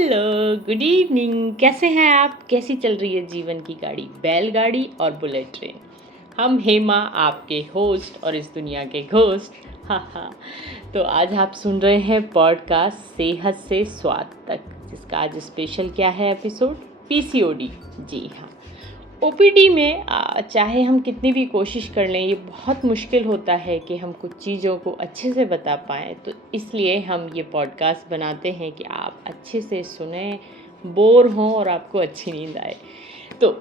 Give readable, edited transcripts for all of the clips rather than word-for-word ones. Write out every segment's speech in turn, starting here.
Hello, good evening. कैसे हैं आप? कैसी चल रही है जीवन की गाड़ी, बैलगाड़ी और बुलेट ट्रेन? हम हेमा, आपके होस्ट और इस दुनिया के घोस्ट। हाँ हाँ। तो आज आप सुन रहे हैं पॉडकास्ट सेहत से स्वाद तक, जिसका आज स्पेशल क्या है एपिसोड? पीसीओडी। जी हाँ। ओपीडी में चाहे हम कितनी भी कोशिश कर लें, ये बहुत मुश्किल होता है कि हम कुछ चीज़ों को अच्छे से बता पाएँ। तो इसलिए हम ये पॉडकास्ट बनाते हैं कि आप अच्छे से सुनें, बोर हों और आपको अच्छी नींद आए। तो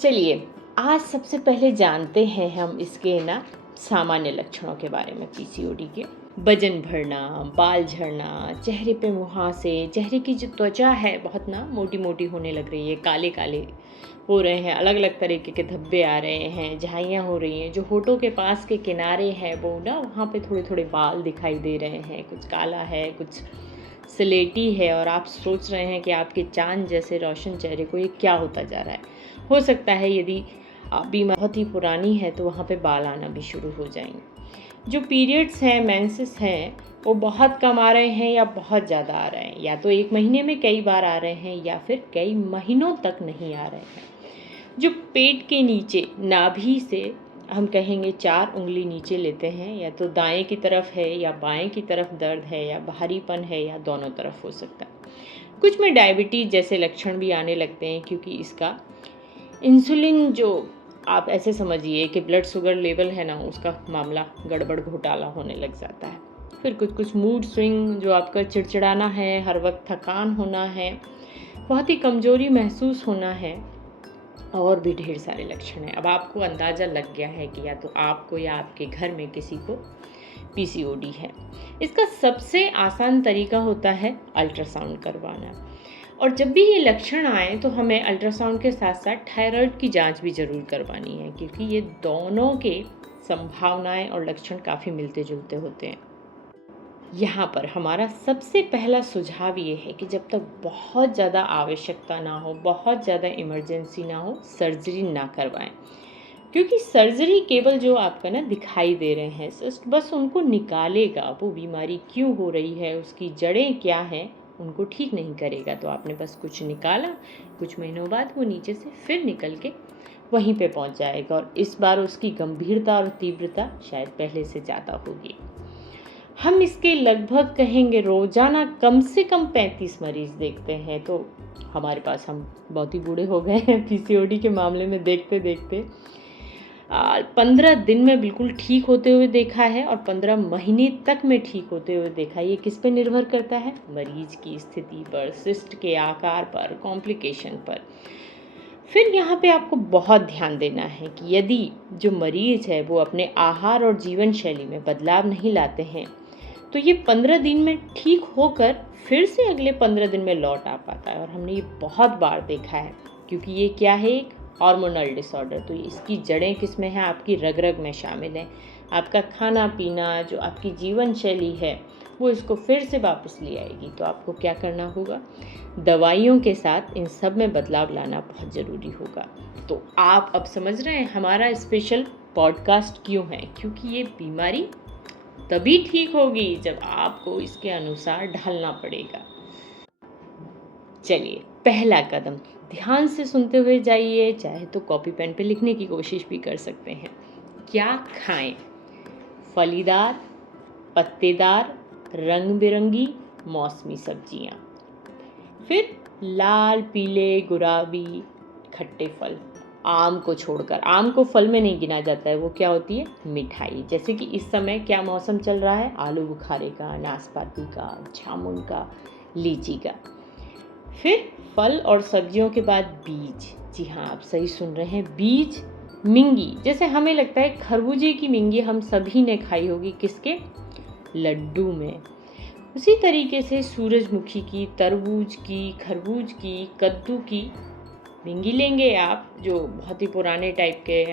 चलिए, आज सबसे पहले जानते हैं हम इसके सामान्य लक्षणों के बारे में। पीसीओडी के वजन बढ़ना, बाल झड़ना, चेहरे पे मुहासे, चेहरे की जो त्वचा है बहुत मोटी मोटी होने लग रही है, काले काले हो रहे हैं, अलग अलग तरीके के धब्बे आ रहे हैं, झाइयाँ हो रही हैं, जो होठों के पास के किनारे हैं वो वहाँ पे थोड़े थोड़े बाल दिखाई दे रहे हैं, कुछ काला है, कुछ स्लेटी है, और आप सोच रहे हैं कि आपके चांद जैसे रोशन चेहरे को ये क्या होता जा रहा है। हो सकता है यदि बीमारी बहुत ही पुरानी है तो वहाँ पे बाल आना भी शुरू हो जाएंगे। जो पीरियड्स हैं, मेंसेस हैं, वो बहुत कम आ रहे हैं या बहुत ज़्यादा आ रहे हैं, या तो एक महीने में कई बार आ रहे हैं या फिर कई महीनों तक नहीं आ रहे हैं। जो पेट के नीचे नाभि से हम कहेंगे 4 उंगली नीचे लेते हैं, या तो दाएं की तरफ है या बाएं की तरफ दर्द है या भारीपन है या दोनों तरफ हो सकता है। कुछ में डायबिटीज़ जैसे लक्षण भी आने लगते हैं, क्योंकि इसका इंसुलिन जो आप ऐसे समझिए कि ब्लड शुगर लेवल है उसका मामला गड़बड़ घोटाला होने लग जाता है। फिर कुछ मूड स्विंग, जो आपका चिड़चिड़ाना है, हर वक्त थकान होना है, बहुत ही कमज़ोरी महसूस होना है, और भी ढेर सारे लक्षण हैं। अब आपको अंदाज़ा लग गया है कि या तो आपको या आपके घर में किसी को पीसीओडी है। इसका सबसे आसान तरीका होता है अल्ट्रासाउंड करवाना। और जब भी ये लक्षण आए तो हमें अल्ट्रासाउंड के साथ साथ थायराइड की जांच भी ज़रूर करवानी है, क्योंकि ये दोनों के संभावनाएं और लक्षण काफ़ी मिलते जुलते होते हैं। यहाँ पर हमारा सबसे पहला सुझाव ये है कि जब तक बहुत ज़्यादा आवश्यकता ना हो, बहुत ज़्यादा इमरजेंसी ना हो, सर्जरी ना करवाएं। क्योंकि सर्जरी केवल जो आपका दिखाई दे रहे हैं सिस्ट, बस उनको निकालेगा। वो बीमारी क्यों हो रही है, उसकी जड़ें क्या हैं, उनको ठीक नहीं करेगा। तो आपने बस कुछ निकाला, कुछ महीनों बाद वो नीचे से फिर निकल के वहीं पे पहुंच जाएगा, और इस बार उसकी गंभीरता और तीव्रता शायद पहले से ज़्यादा होगी। हम इसके लगभग कहेंगे रोज़ाना कम से कम 35 मरीज देखते हैं। तो हमारे पास, हम बहुत ही बूढ़े हो गए हैं पीसीओडी के मामले में देखते देखते। 15 दिन में बिल्कुल ठीक होते हुए देखा है, और 15 महीने तक में ठीक होते हुए देखा है। ये किस पे निर्भर करता है? मरीज की स्थिति पर, सिस्ट के आकार पर, कॉम्प्लिकेशन पर। फिर यहाँ पे आपको बहुत ध्यान देना है कि यदि जो मरीज है वो अपने आहार और जीवन शैली में बदलाव नहीं लाते हैं, तो ये 15 दिन में ठीक होकर फिर से अगले 15 दिन में लौट आ पाता है। और हमने ये बहुत बार देखा है, क्योंकि ये क्या है? एक हार्मोनल डिसऑर्डर। तो इसकी जड़ें किस में है? आपकी रग रग में शामिल है। आपका खाना पीना, जो आपकी जीवन शैली है, वो इसको फिर से वापस ले आएगी। तो आपको क्या करना होगा? दवाइयों के साथ इन सब में बदलाव लाना बहुत ज़रूरी होगा। तो आप अब समझ रहे हैं हमारा स्पेशल पॉडकास्ट क्यों है? क्योंकि ये बीमारी तभी ठीक होगी जब आपको इसके अनुसार ढलना पड़ेगा। चलिए, पहला कदम ध्यान से सुनते हुए जाइए, चाहे तो कॉपी पेन पे लिखने की कोशिश भी कर सकते हैं। क्या खाएं? फलीदार, पत्तेदार, रंग बिरंगी मौसमी सब्जियां। फिर लाल, पीले, गुलाबी खट्टे फल। आम को छोड़कर, आम को फल में नहीं गिना जाता है, वो क्या होती है? मिठाई। जैसे कि इस समय क्या मौसम चल रहा है? आलू बुखारे का, नाशपाती का, जामुन का, लीची का। फिर फल और सब्जियों के बाद बीज। जी हाँ, आप सही सुन रहे हैं, बीज। मिंगी, जैसे हमें लगता है खरबूजे की मिंगी हम सभी ने खाई होगी, किसके? लड्डू में। उसी तरीके से सूरजमुखी की, तरबूज की, खरबूज की, कद्दू की मिंगी लेंगे आप, जो बहुत ही पुराने टाइप के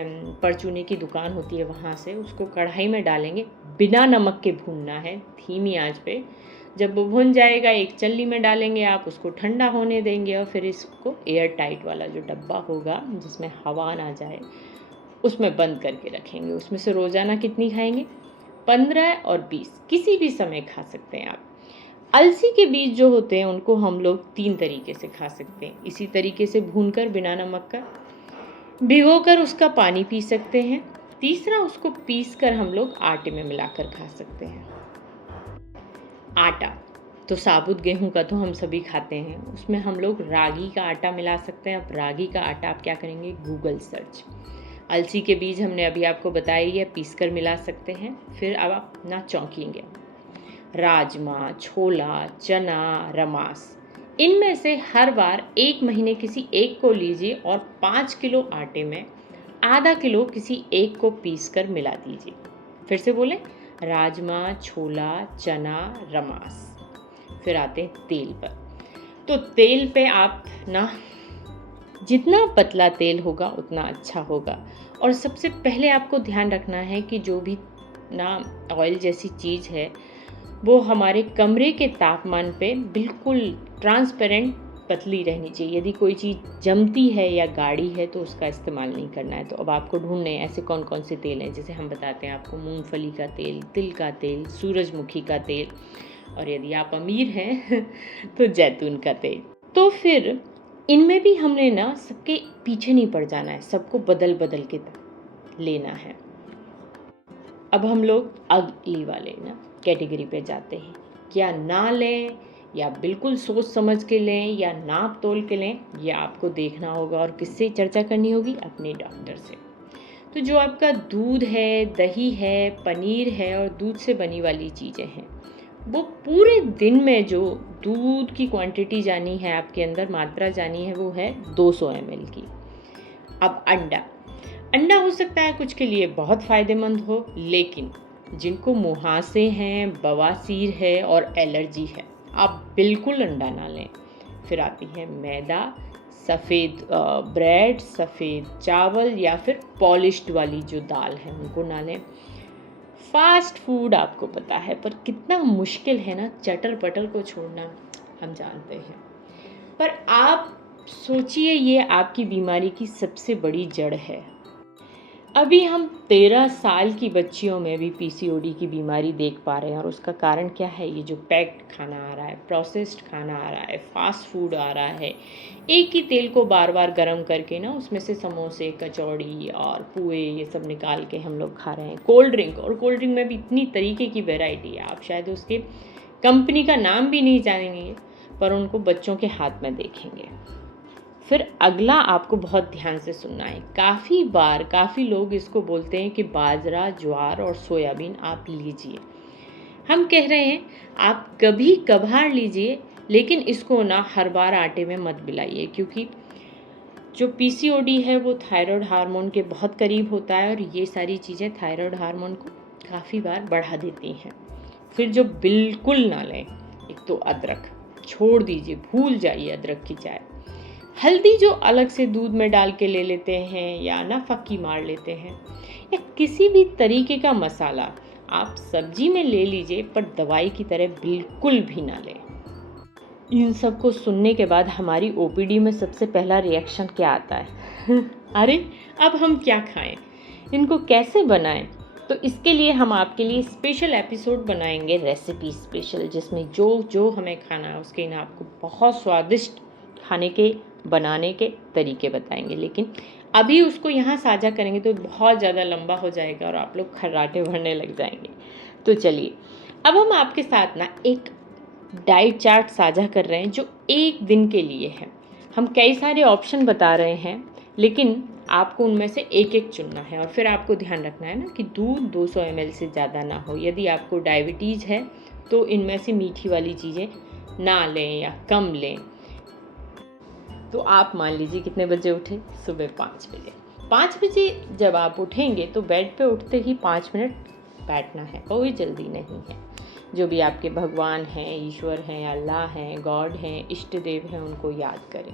परचूने की दुकान होती है वहाँ से। उसको कढ़ाई में डालेंगे, बिना नमक के भूनना है, धीमी आंच पे। जब वो भुन जाएगा, एक चल्ली में डालेंगे आप, उसको ठंडा होने देंगे, और फिर इसको एयर टाइट वाला जो डब्बा होगा जिसमें हवा ना जाए, उसमें बंद करके रखेंगे। उसमें से रोज़ाना कितनी खाएंगे? 15 और 20, किसी भी समय खा सकते हैं आप। अलसी के बीज जो होते हैं उनको हम लोग 3 तरीके से खा सकते हैं। इसी तरीके से भूनकर बिना नमक का, भिगोकर उसका पानी पी सकते हैं। तीसरा, उसको पीसकर हम लोग आटे में मिलाकर खा सकते हैं। आटा तो साबुत गेहूं का तो हम सभी खाते हैं, उसमें हम लोग रागी का आटा मिला सकते हैं। अब रागी का आटा आप क्या करेंगे, गूगल सर्च। अलसी के बीज हमने अभी आपको बताया ही है, पीसकर मिला सकते हैं। फिर अब आप ना चौंकेंगे, राजमा, छोला, चना, रमास, इनमें से हर बार 1 महीने किसी एक को लीजिए और 5 किलो आटे में आधा किलो किसी एक को पीसकर मिला दीजिए। फिर से बोलें, राजमा, छोला, चना, रमास। फिर आते हैं तेल पर। तो तेल पे आप ना जितना पतला तेल होगा उतना अच्छा होगा। और सबसे पहले आपको ध्यान रखना है कि जो भी ना ऑयल जैसी चीज़ है वो हमारे कमरे के तापमान पे बिल्कुल ट्रांसपेरेंट पतली रहनी चाहिए। यदि कोई चीज़ जमती है या गाढ़ी है तो उसका इस्तेमाल नहीं करना है। तो अब आपको ढूंढने हैं ऐसे कौन कौन से तेल हैं। जैसे हम बताते हैं आपको, मूंगफली का तेल, तिल का तेल, सूरजमुखी का तेल, और यदि आप अमीर हैं तो जैतून का तेल। तो फिर इनमें भी हमने ना सबके पीछे नहीं पड़ जाना है, सबको बदल बदल के लेना है। अब हम लोग अगली वाले ना कैटेगरी पे जाते हैं। क्या ना लें या बिल्कुल सोच समझ के लें या नाप तोल के लें, ये आपको देखना होगा। और किससे चर्चा करनी होगी, अपने डॉक्टर से। तो जो आपका दूध है, दही है, पनीर है और दूध से बनी वाली चीज़ें हैं, वो पूरे दिन में जो दूध की क्वांटिटी जानी है, आपके अंदर मात्रा जानी है, वो है 200 ml की। अब अंडा हो सकता है कुछ के लिए बहुत फ़ायदेमंद हो, लेकिन जिनको मुहासे हैं, बवासीर है और एलर्जी है, आप बिल्कुल अंडा ना लें। फिर आती है मैदा, सफ़ेद ब्रेड, सफ़ेद चावल या फिर पॉलिश्ड वाली जो दाल है उनको ना लें। फास्ट फूड आपको पता है, पर कितना मुश्किल है ना चटर पटर को छोड़ना, हम जानते हैं। पर आप सोचिए, ये आपकी बीमारी की सबसे बड़ी जड़ है। अभी हम 13 साल की बच्चियों में भी पीसीओडी की बीमारी देख पा रहे हैं। और उसका कारण क्या है, ये जो पैक्ड खाना आ रहा है, प्रोसेस्ड खाना आ रहा है, फास्ट फूड आ रहा है, एक ही तेल को बार बार गर्म करके ना उसमें से समोसे, कचौड़ी और पुए ये सब निकाल के हम लोग खा रहे हैं। कोल्ड ड्रिंक, और कोल्ड ड्रिंक में भी इतनी तरीके की वैरायटी है, आप शायद उसके कंपनी का नाम भी नहीं जानेंगे, पर उनको बच्चों के हाथ में देखेंगे। फिर अगला आपको बहुत ध्यान से सुनना है। काफ़ी लोग इसको बोलते हैं कि बाजरा, ज्वार और सोयाबीन आप लीजिए। हम कह रहे हैं आप कभी कभार लीजिए, लेकिन इसको ना हर बार आटे में मत मिलाइए, क्योंकि जो पीसीओडी है वो थायराइड हार्मोन के बहुत करीब होता है और ये सारी चीज़ें थायराइड हार्मोन को काफ़ी बार बढ़ा देती हैं। फिर जो बिल्कुल ना लें, एक तो अदरक छोड़ दीजिए, भूल जाइए अदरक की चाय। हल्दी जो अलग से दूध में डाल के ले लेते हैं या ना फक्की मार लेते हैं, या किसी भी तरीके का मसाला आप सब्जी में ले लीजिए, पर दवाई की तरह बिल्कुल भी ना लें। इन सब को सुनने के बाद हमारी ओपीडी में सबसे पहला रिएक्शन क्या आता है अरे अब हम क्या खाएं, इनको कैसे बनाएं? तो इसके लिए हम आपके लिए स्पेशल एपिसोड बनाएंगे, रेसिपी स्पेशल, जिसमें जो जो हमें खाना है उसके ना आपको बहुत स्वादिष्ट खाने के बनाने के तरीके बताएंगे। लेकिन अभी उसको यहाँ साझा करेंगे तो बहुत ज़्यादा लंबा हो जाएगा और आप लोग खर्राटे भरने लग जाएंगे। तो चलिए, अब हम आपके साथ ना एक डाइट चार्ट साझा कर रहे हैं जो एक दिन के लिए है। हम कई सारे ऑप्शन बता रहे हैं, लेकिन आपको उनमें से एक एक चुनना है। और फिर आपको ध्यान रखना है ना कि दूध 200 ml से ज़्यादा ना हो। यदि आपको डायबिटीज़ है तो इनमें से मीठी वाली चीज़ें ना लें या कम लें। तो आप मान लीजिए कितने बजे उठे, सुबह 5 बजे। 5 बजे जब आप उठेंगे तो बेड पे उठते ही 5 मिनट बैठना है, कोई जल्दी नहीं है। जो भी आपके भगवान हैं, ईश्वर हैं, अल्लाह हैं, गॉड हैं, इष्ट देव हैं, उनको याद करें,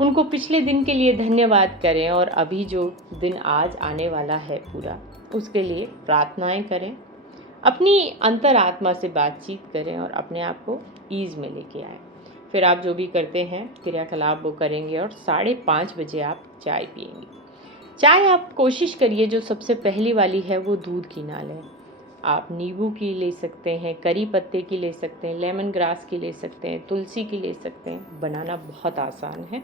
उनको पिछले दिन के लिए धन्यवाद करें, और अभी जो दिन आज आने वाला है पूरा, उसके लिए प्रार्थनाएं करें, अपनी अंतरात्मा से बातचीत करें और अपने आप को ईज़ में लेके आएँ। फिर आप जो भी करते हैं क्रियाकलाप वो करेंगे और 5:30 बजे आप चाय पिएंगे। चाय आप कोशिश करिए जो सबसे पहली वाली है वो दूध की ना लें। आप नींबू की ले सकते हैं, करी पत्ते की ले सकते हैं, लेमन ग्रास की ले सकते हैं, तुलसी की ले सकते हैं। बनाना बहुत आसान है।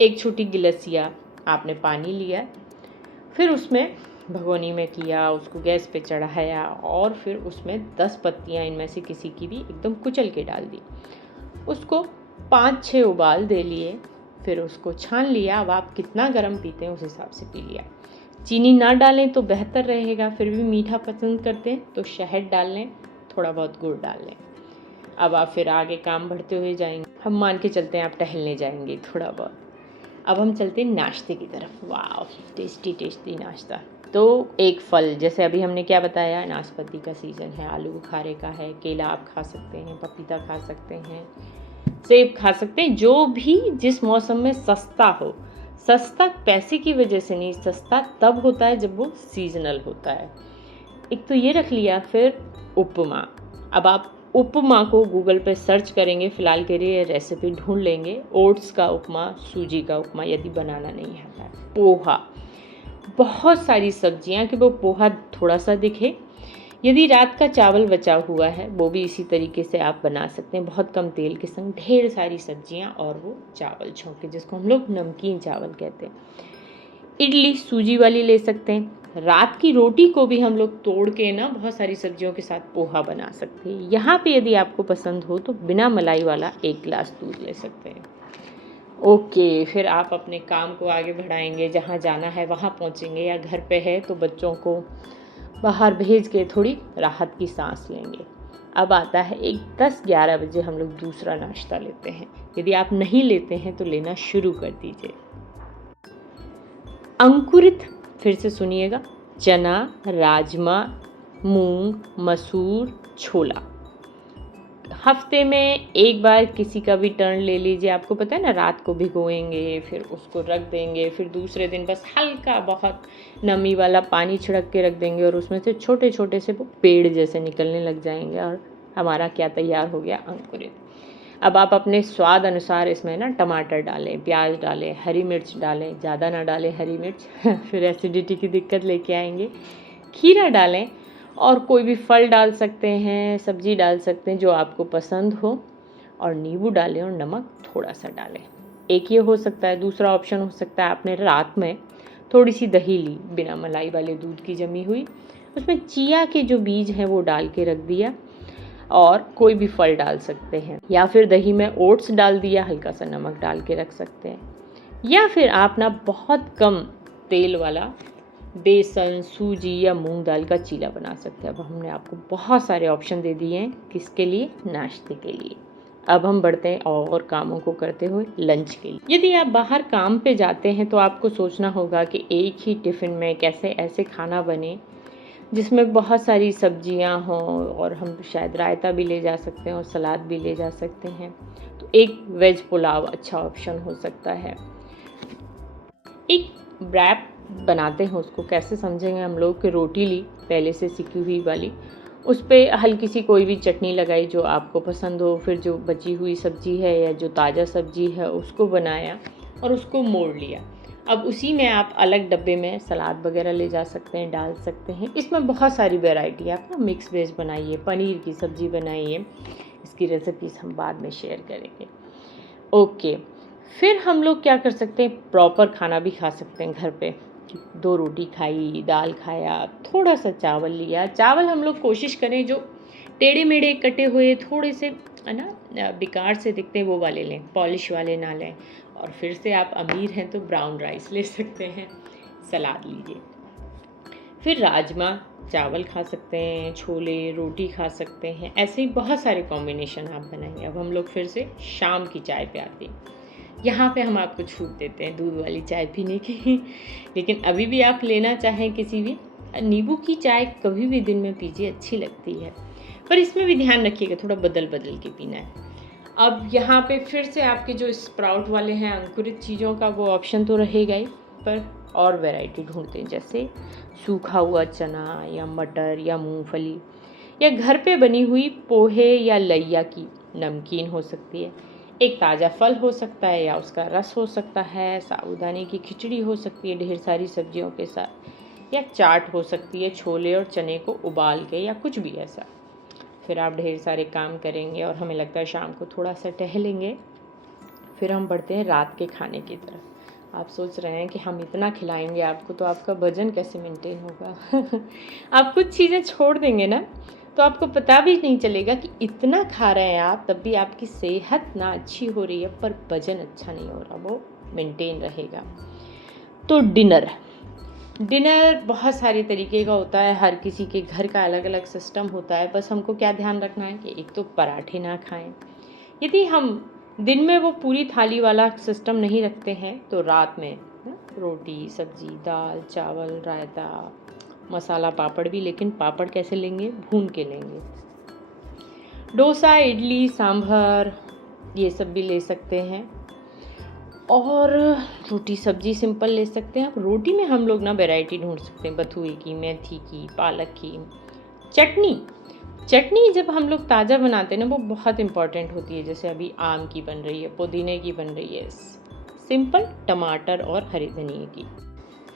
एक छोटी गिलसिया आपने पानी लिया, फिर उसमें भगोनी में किया, उसको गैस पे चढ़ाया और फिर उसमें 10 पत्तियाँ इनमें से किसी की भी एकदम कुचल के डाल दी। उसको 5-6 उबाल दे लिए, फिर उसको छान लिया। अब आप कितना गर्म पीते हैं उस हिसाब से पी लिया। चीनी ना डालें तो बेहतर रहेगा, फिर भी मीठा पसंद करते हैं तो शहद डाल लें, थोड़ा बहुत गुड़ डाल लें। अब आप फिर आगे काम बढ़ते हुए जाएंगे। हम मान के चलते हैं आप टहलने जाएंगे थोड़ा बहुत। अब हम चलते हैं नाश्ते की तरफ। वाह, टेस्टी टेस्टी नाश्ता। तो एक फल, जैसे अभी हमने क्या बताया, नाशपाती का सीज़न है, आलू बुखारे का है, केला आप खा सकते हैं, पपीता खा सकते हैं, सेब खा सकते हैं, जो भी जिस मौसम में सस्ता हो। सस्ता पैसे की वजह से नहीं, सस्ता तब होता है जब वो सीजनल होता है। एक तो ये रख लिया। फिर उपमा। अब आप उपमा को गूगल पे सर्च करेंगे, फ़िलहाल के लिए रेसिपी ढूंढ लेंगे। ओट्स का उपमा, सूजी का उपमा, यदि बनाना नहीं आता है। पोहा, बहुत सारी सब्जियां कि वो पोहा थोड़ा सा दिखे। यदि रात का चावल बचा हुआ है वो भी इसी तरीके से आप बना सकते हैं, बहुत कम तेल के संग ढेर सारी सब्जियां और वो चावल छौंके, जिसको हम लोग नमकीन चावल कहते हैं। इडली सूजी वाली ले सकते हैं। रात की रोटी को भी हम लोग तोड़ के ना बहुत सारी सब्जियों के साथ पोहा बना सकते हैं। यहाँ पे यदि आपको पसंद हो तो बिना मलाई वाला 1 गिलास दूध ले सकते हैं। ओके, फिर आप अपने काम को आगे बढ़ाएंगे, जहाँ जाना है वहाँ पहुँचेंगे, या घर पे है तो बच्चों को बाहर भेज के थोड़ी राहत की सांस लेंगे। अब आता है एक 10-11 बजे हम लोग दूसरा नाश्ता लेते हैं। यदि आप नहीं लेते हैं तो लेना शुरू कर दीजिए। अंकुरित, फिर से सुनिएगा, चना, राजमा, मूंग, मसूर, छोला। हफ्ते में एक बार किसी का भी टर्न ले लीजिए। आपको पता है ना, रात को भिगोएंगे, फिर उसको रख देंगे, फिर दूसरे दिन बस हल्का बहुत नमी वाला पानी छिड़क के रख देंगे और उसमें से छोटे छोटे से वो पेड़ जैसे निकलने लग जाएंगे और हमारा क्या तैयार हो गया, अंकुरित। अब आप अपने स्वाद अनुसार इसमें ना टमाटर डालें, प्याज डालें, हरी मिर्च डालें, ज़्यादा ना डालें हरी मिर्च फिर एसिडिटी की दिक्कत लेके आएंगे। खीरा डालें और कोई भी फल डाल सकते हैं, सब्जी डाल सकते हैं जो आपको पसंद हो, और नींबू डालें और नमक थोड़ा सा डालें। एक ये हो सकता है। दूसरा ऑप्शन हो सकता है आपने रात में थोड़ी सी दही ली, बिना मलाई वाले दूध की जमी हुई, उसमें चिया के जो बीज हैं वो डाल के रख दिया, और कोई भी फल डाल सकते हैं, या फिर दही में ओट्स डाल दिया, हल्का सा नमक डाल के रख सकते हैं। या फिर आप ना बहुत कम तेल वाला बेसन, सूजी या मूंग दाल का चीला बना सकते हैं। अब हमने आपको बहुत सारे ऑप्शन दे दिए हैं, किसके लिए, नाश्ते के लिए। अब हम बढ़ते हैं और कामों को करते हुए लंच के लिए। यदि आप बाहर काम पे जाते हैं तो आपको सोचना होगा कि एक ही टिफ़िन में कैसे ऐसे खाना बने जिसमें बहुत सारी सब्जियां हों, और हम शायद रायता भी ले जा सकते हैं और सलाद भी ले जा सकते हैं। तो एक वेज पुलाव अच्छा ऑप्शन हो सकता है। एक रैप बनाते हैं, उसको कैसे समझेंगे हम लोग, कि रोटी ली पहले से सिकी हुई वाली, उस पर हल्की सी कोई भी चटनी लगाई जो आपको पसंद हो, फिर जो बची हुई सब्जी है या जो ताज़ा सब्जी है उसको बनाया और उसको मोड़ लिया। अब उसी में आप अलग डब्बे में सलाद वगैरह ले जा सकते हैं, डाल सकते हैं। इसमें बहुत सारी वैरायटी है। आप ना मिक्स वेज बनाइए, पनीर की सब्ज़ी बनाइए, इसकी रेसिपीज़ हम बाद में शेयर करेंगे। ओके, फिर हम लोग क्या कर सकते हैं, प्रॉपर खाना भी खा सकते हैं घर पे। 2 रोटी खाई, दाल खाया, थोड़ा सा चावल लिया। चावल हम लोग कोशिश करें जो टेढ़े मेढ़े कटे हुए थोड़े से है ना बेकार से दिखते हैं वो वाले लें, पॉलिश वाले ना लें। और फिर से आप अमीर हैं तो ब्राउन राइस ले सकते हैं, सलाद लीजिए। फिर राजमा चावल खा सकते हैं, छोले रोटी खा सकते हैं, ऐसे ही बहुत सारे कॉम्बिनेशन आप बनाएंगे। अब हम लोग फिर से शाम की चाय पे आते हैं। यहाँ पे हम आपको छूट देते हैं दूध वाली चाय पीने की लेकिन अभी भी आप लेना चाहें किसी भी, नींबू की चाय कभी भी दिन में पीजिए, अच्छी लगती है, पर इसमें भी ध्यान रखिएगा थोड़ा बदल बदल के पीना है। अब यहाँ पे फिर से आपके जो स्प्राउट वाले हैं, अंकुरित चीज़ों का, वो ऑप्शन तो रहेगा ही, पर और वैरायटी ढूंढते हैं, जैसे सूखा हुआ चना या मटर या मूंगफली, या घर पे बनी हुई पोहे या लैया की नमकीन हो सकती है। एक ताज़ा फल हो सकता है या उसका रस हो सकता है, साबूदाने की खिचड़ी हो सकती है ढेर सारी सब्जियों के साथ, या चाट हो सकती है छोले और चने को उबाल के, या कुछ भी ऐसा। फिर आप ढेर सारे काम करेंगे और हमें लगता है शाम को थोड़ा सा टहलेंगे। फिर हम बढ़ते हैं रात के खाने की तरफ। आप सोच रहे हैं कि हम इतना खिलाएंगे आपको तो आपका वजन कैसे मेंटेन होगा। आप कुछ चीज़ें छोड़ देंगे ना तो आपको पता भी नहीं चलेगा कि इतना खा रहे हैं आप, तब भी आपकी सेहत ना अच्छी हो रही है पर वजन अच्छा नहीं हो रहा, वो मेंटेन रहेगा। तो डिनर बहुत सारे तरीके का होता है, हर किसी के घर का अलग अलग सिस्टम होता है। बस हमको क्या ध्यान रखना है कि एक तो पराठे ना खाएं। यदि हम दिन में वो पूरी थाली वाला सिस्टम नहीं रखते हैं तो रात में रोटी, सब्जी, दाल, चावल, रायता, मसाला पापड़ भी, लेकिन पापड़ कैसे लेंगे? भून के लेंगे। डोसा, इडली, सांभर ये सब भी ले सकते हैं। और रोटी सब्जी सिंपल ले सकते हैं। अब रोटी में हम लोग ना वैरायटी ढूंढ सकते हैं, बथुए की, मेथी की, पालक की। चटनी जब हम लोग ताज़ा बनाते हैं ना वो बहुत इम्पॉर्टेंट होती है। जैसे अभी आम की बन रही है, पुदीने की बन रही है, सिंपल टमाटर और हरी धनिया की।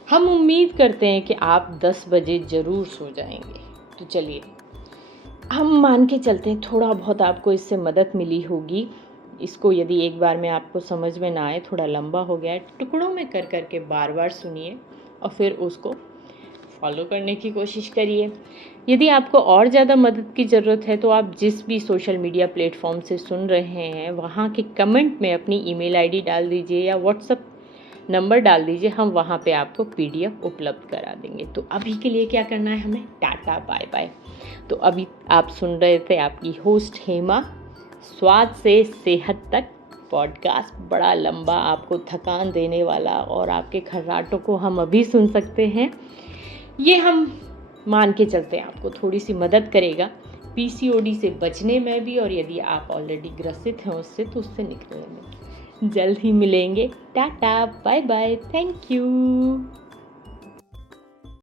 हम उम्मीद करते हैं कि आप 10 बजे ज़रूर सो जाएंगे। तो चलिए हम मान के चलते हैं थोड़ा बहुत आपको इससे मदद मिली होगी। इसको यदि एक बार में आपको समझ में ना आए, थोड़ा लंबा हो गया है, टुकड़ों में कर करके बार बार सुनिए और फिर उसको फॉलो करने की कोशिश करिए। यदि आपको और ज़्यादा मदद की ज़रूरत है तो आप जिस भी सोशल मीडिया प्लेटफॉर्म से सुन रहे हैं वहाँ के कमेंट में अपनी ईमेल आईडी डाल दीजिए या व्हाट्सएप नंबर डाल दीजिए, हम वहाँ पे आपको पीडीएफ उपलब्ध करा देंगे। तो अभी के लिए क्या करना है हमें? Tata bye bye. तो अभी आप सुन रहे थे आपकी होस्ट हेमा, स्वाद से सेहत तक पॉडकास्ट। बड़ा लंबा, आपको थकान देने वाला और आपके खर्राटों को हम अभी सुन सकते हैं। ये हम मान के चलते हैं आपको थोड़ी सी मदद करेगा पीसीओडी से बचने में भी, और यदि आप ऑलरेडी ग्रसित हैं उससे तो उससे निकलने में। जल्द ही मिलेंगे। Tata bye bye, thank you.